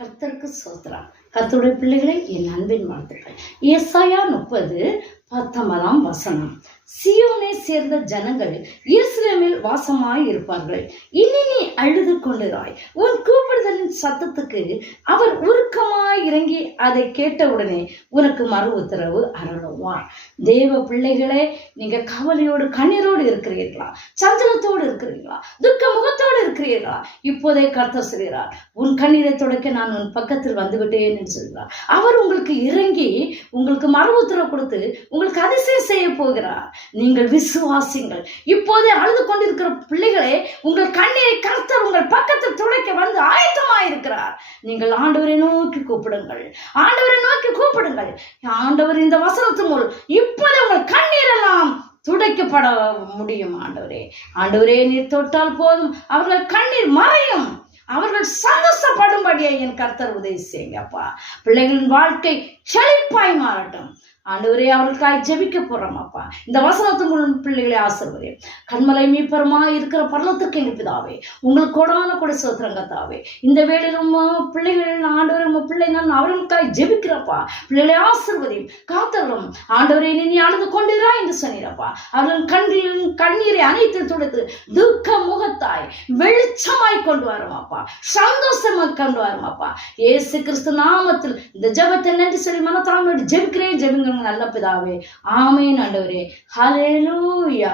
கர்த்தருக்கு ஸ்தோத்திரம். கர்த்தருடைய பிள்ளைகளை என் அன்பின் வாழ்த்துக்கள். ஏசாயா 30:19 சீயோனை சேர்ந்த ஜனங்கள் எருசலேமில் வாசமாய் இருப்பார்கள். இனி நீ அழுது கொண்டிராய். உன் கூப்பிடுதலின் சத்தத்துக்கு அவர் உருக்கமாய் இறங்கி அதை கேட்டவுடனே உனக்கு மறு உத்தரவு அருளுவார். தேவ பிள்ளைகளே, நீங்க கவலையோடு கண்ணீரோடு இருக்கிறீர்களா? சஞ்சலத்தோடு இருக்கிறீர்களா? துக்க முகத்தோடு இருக்கிறீர்களா? இப்போதே கர்த்தர் சொல்கிறார், உன் கண்ணீரை துடைக்க நான் உன் பக்கத்தில் வந்துவிட்டேன் என்று சொல்கிறார். அவர் உங்களுக்கு இறங்கி உங்களுக்கு மறு உத்தரவு கொடுத்து உங்களுக்கு அதிசயம் செய்ய போகிறார். நீங்கள் விசுவாசிங்கள். இப்போதே அழுது கொண்டிருக்கிற பிள்ளைகளே, உங்கள் கண்ணீரை கர்த்தர் உங்கள் பக்கத்தில் துடைக்க வந்து ஆயத்தமாயிருக்கிறார். நீங்கள் ஆண்டவரை நோக்கி கூப்பிடுங்கள். ஆண்டவரை நோக்கி கூப்பிடுங்கள். ஆண்டவர் இந்த வசனத்து மூலம் இப்போதே உங்கள் கண்ணீரெல்லாம் துடைக்கப்பட முடியும். ஆண்டவரே நீர் தொட்டால் போதும், அவர்கள் கண்ணீர் மறையும். அவர்கள் சந்தோஷப்படும்படியா என் கர்த்தர் உதவி செய்யுங்கப்பா. பிள்ளைகளின் வாழ்க்கை செழிப்பாய் மாறட்டும். ஆண்டவரே, அவர்களுக்காய் ஜெபிக்க போறோம் அப்பா. இந்த வசனத்து மூலம் பிள்ளைகளை ஆசீர்வதி. கண்மலை மீட்பருமா இருக்கிற பரலோகத்திற்கு எங்கள் பிதாவே, உங்களுக்கு கொடான கூட ஸ்தோத்திரங்க தாவே. இந்த வேளையிலும் பிள்ளைகள் ஆண்டவரே, உங்க பிள்ளைங்க அவர்களுக்காய் ஜெபிக்கிறப்பா. பிள்ளைகளை ஆசீர்வதி காத்தரும். ஆண்டவரே, நீ அழுது கொண்டிரா என்று சொன்னீரப்பா. அவர்கள் கண்ணீரை அனைத்து துடைத்து துக்க முகத்தாய் வெளிச்சமாய் கொண்டு வரோமாப்பா. சந்தோஷமாய் கொண்டு வரோமாப்பா. இயேசு கிறிஸ்து நாமத்தில் இந்த ஜெபத்தை நன்றி சொல்லி மனத்தாழ்மையோடு ஜெபிக்கிறேன். ஜெபிங்க நல்ல பிதாவே. ஆமென் ஆண்டவரே. ஹல்லேலூயா.